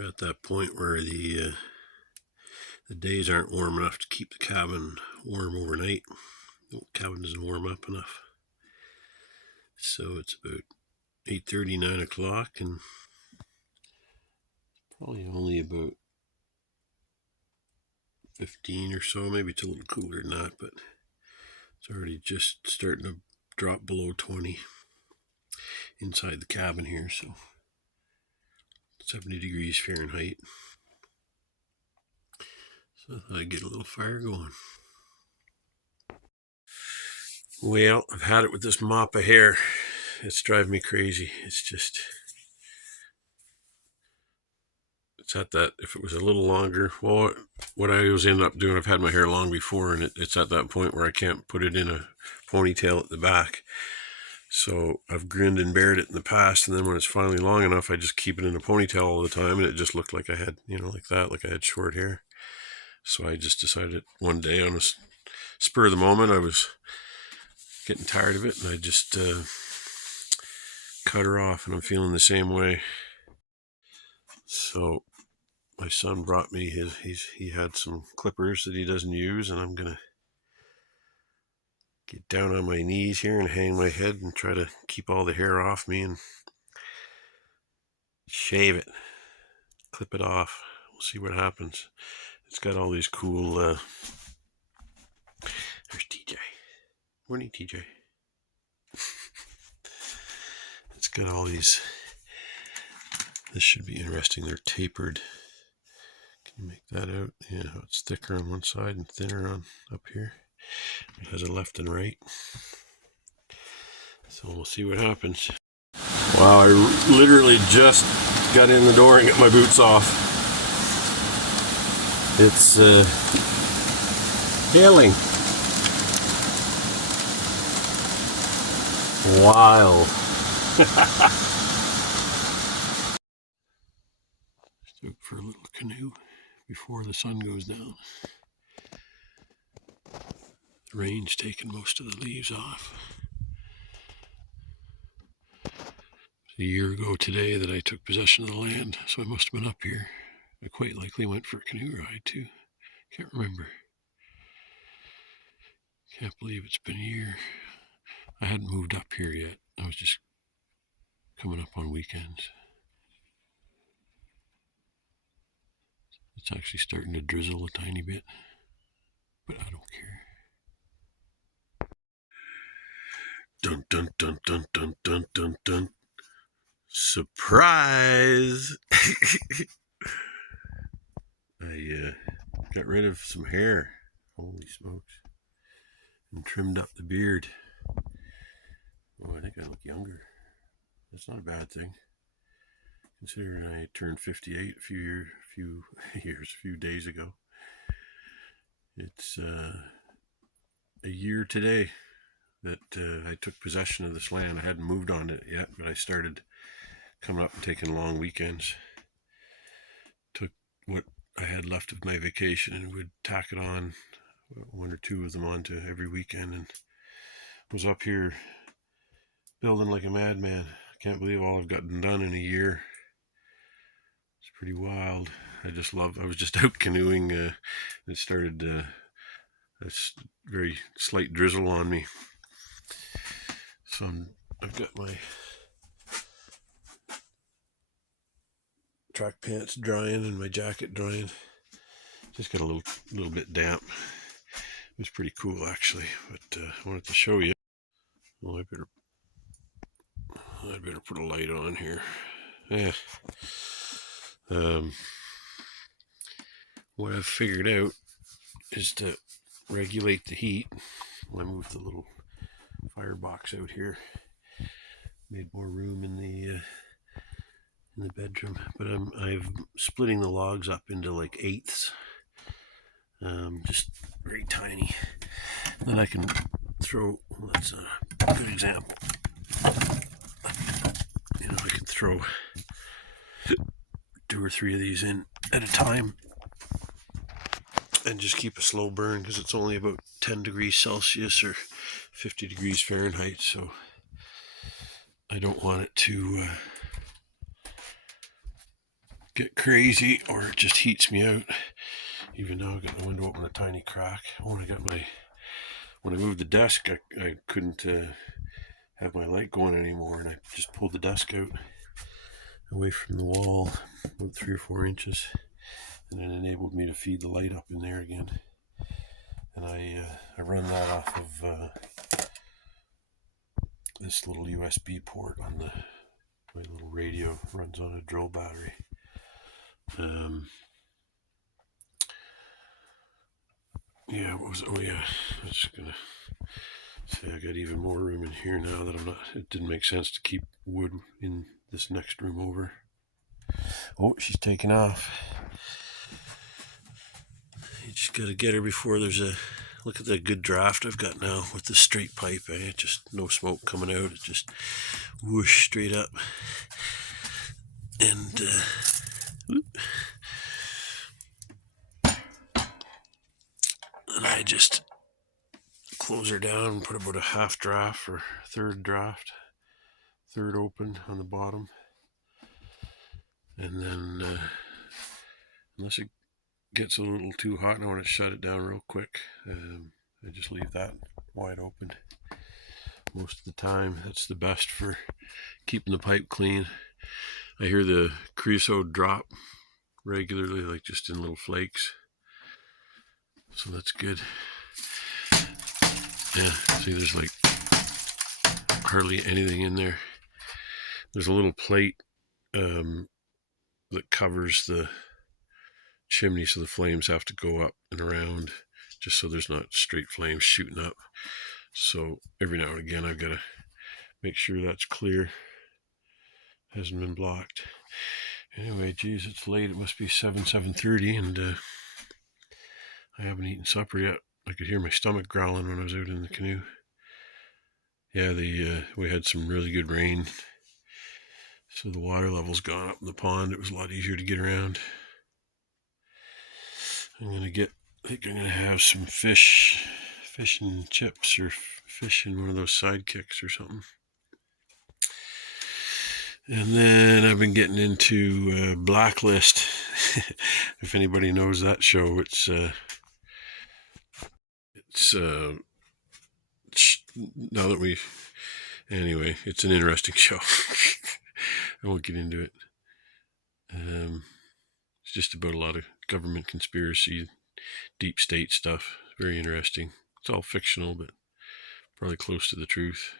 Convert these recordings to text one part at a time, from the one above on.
We're at that point where the days aren't warm enough to keep the cabin warm overnight. The cabin doesn't warm up enough. So it's about 8:30, 9 o'clock, and probably only about 15 or so. Maybe it's a little cooler than that, but it's already just starting to drop below 20 inside the cabin here. So 70 degrees Fahrenheit. So I thought I'd get a little fire going. Well, I've had it with this mop of hair. It's driving me crazy. It's at that, if it was a little longer, well, what I always end up doing, I've had my hair long before, and it's at that point where I can't put it in a ponytail at the back. So I've grinned and bared it in the past, and then when it's finally long enough, I just keep it in a ponytail all the time, and it just looked like I had, like that, like I had short hair. So I just decided one day, on a spur of the moment, I was getting tired of it, and I just cut her off, and I'm feeling the same way. So my son brought me he had some clippers that he doesn't use, and I'm gonna get down on my knees here and hang my head and try to keep all the hair off me and shave it, clip it off. We'll see what happens. It's got all these cool there's TJ. Morning, TJ. It's got all these, this should be interesting. They're tapered. Can you make that out? Yeah, it's thicker on one side and thinner on up here. It has a left and right. So we'll see what happens. Wow, I literally just got in the door and got my boots off. It's hailing. Wild. Look for a little canoe before the sun goes down. The rain's taken most of the leaves off. A year ago today that I took possession of the land, so I must have been up here. I quite likely went for a canoe ride too. Can't remember. Can't believe it's been a year. I hadn't moved up here yet. I was just coming up on weekends. It's actually starting to drizzle a tiny bit, but I don't care. Dun dun dun dun dun dun dun dun. Surprise! I got rid of some hair. Holy smokes. And trimmed up the beard. Oh, I think I look younger. That's not a bad thing, considering I turned 58 a few days ago. It's a year today that I took possession of this land. I hadn't moved on it yet, but I started coming up and taking long weekends. Took what I had left of my vacation and would tack it on, one or two of them onto every weekend, and was up here building like a madman. I can't believe all I've gotten done in a year. It's pretty wild. I was just out canoeing. It started a very slight drizzle on me. So I've got my track pants drying and my jacket drying. Just got a little bit damp. It was pretty cool actually, but I wanted to show you. Well, I better put a light on here. Yeah. What I've figured out is to regulate the heat. I moved the little firebox out here, made more room in the bedroom, but I'm splitting the logs up into like eighths, just very tiny. Then I can throw. Well, that's a good example. I can throw 2 or 3 of these in at a time and just keep a slow burn, because it's only about 10 degrees Celsius or 50 degrees Fahrenheit, so I don't want it to get crazy or it just heats me out. Even now I've got the window open a tiny crack. When I moved the desk, I couldn't have my light going anymore, and I just pulled the desk out away from the wall about 3 or 4 inches, and it enabled me to feed the light up in there again. And I run that off of this little USB port on my little radio. Runs on a drill battery. Yeah, what was it? Oh yeah, I was just gonna say I got even more room in here now that it didn't make sense to keep wood in this next room over. Oh, she's taking off. You just gotta get her before there's a, look at the good draft I've got now with the straight pipe, eh? Just no smoke coming out, it just whoosh straight up. And I just close her down and put about a half draft or third open on the bottom. And then unless it gets a little too hot and I want to shut it down real quick, I just leave that wide open most of the time. That's the best for keeping the pipe clean. I hear the creosote drop regularly, like just in little flakes, so that's good. Yeah, see, there's like hardly anything in there. There's a little plate that covers the chimney, so the flames have to go up and around, just so there's not straight flames shooting up. So every now and again I've got to make sure that's clear, hasn't been blocked. Anyway, geez, it's late. It must be 7:30, and I haven't eaten supper yet. I could hear my stomach growling when I was out in the canoe. Yeah, we had some really good rain, so the water level's gone up in the pond. It was a lot easier to get around. I think I'm gonna have some fish and chips, or fish in one of those sidekicks or something. And then I've been getting into Blacklist. If anybody knows that show, it's now that anyway, it's an interesting show. I won't get into it. It's just about a lot of government conspiracy, deep state stuff. Very interesting. It's all fictional, but probably close to the truth.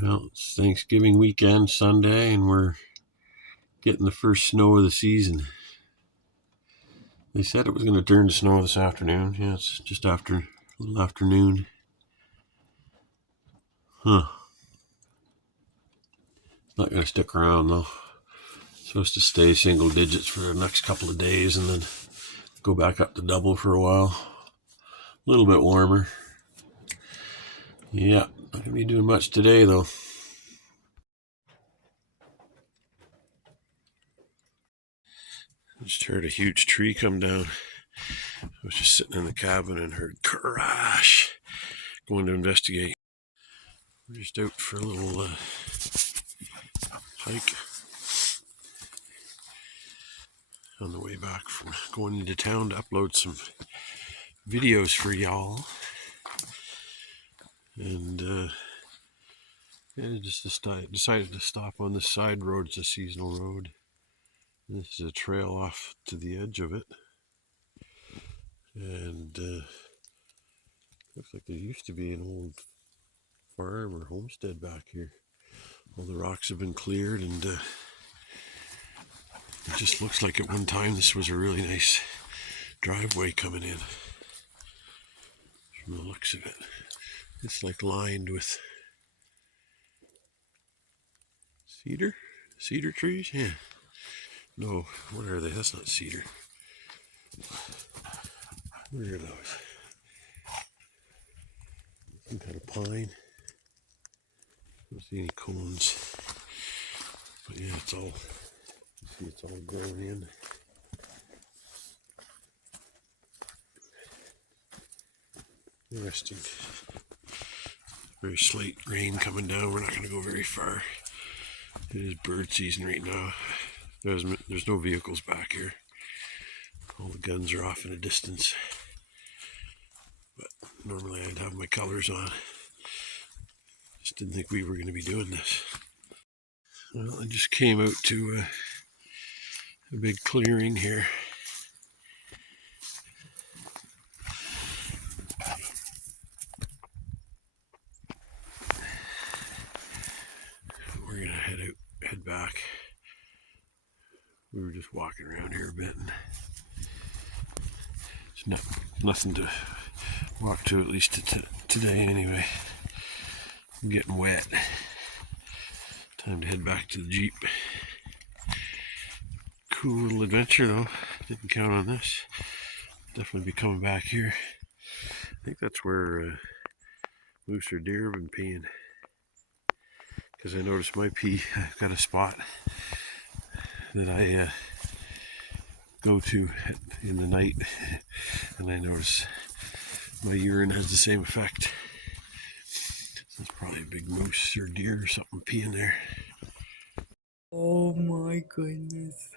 Well, it's Thanksgiving weekend, Sunday, and we're getting the first snow of the season. They said it was going to turn to snow this afternoon. Yeah, it's just a little afternoon. Huh. It's not going to stick around, though. It's supposed to stay single digits for the next couple of days and then go back up to double for a while. A little bit warmer. Yeah, not going to be doing much today, though. I just heard a huge tree come down. I was just sitting in the cabin and heard crash. Going to investigate. We're just out for a little hike on the way back from going into town to upload some videos for y'all. And just decided to stop on this side road. It's a seasonal road. And this is a trail off to the edge of it. And looks like there used to be an old farm or homestead back here. All the rocks have been cleared, and it just looks like at one time this was a really nice driveway coming in. From the looks of it, it's like lined with cedar trees. Yeah, no, what are they? That's not cedar. What are those? Some kind of pine. I don't see any cones, but yeah, it's all grown in. Interesting. Very slight rain coming down. We're not going to go very far. It is bird season right now. There's no vehicles back here. All the guns are off in a distance. But normally I'd have my colors on. Just didn't think we were going to be doing this. Well, I just came out to a big clearing here. We're gonna head back. We were just walking around here a bit, and it's nothing to walk to, at least today anyway. I'm getting wet. Time to head back to the Jeep. Cool little adventure though. Didn't count on this. Definitely be coming back here. I think that's where moose or deer have been peeing. Because I noticed my pee, I've got a spot that I go to in the night, and I notice my urine has the same effect. So it's probably a big moose or deer or something peeing there. Oh my goodness.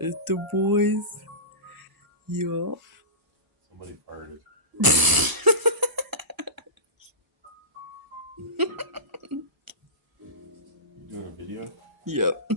It's the boys. Yeah. Somebody farted. You doing a video? Yep.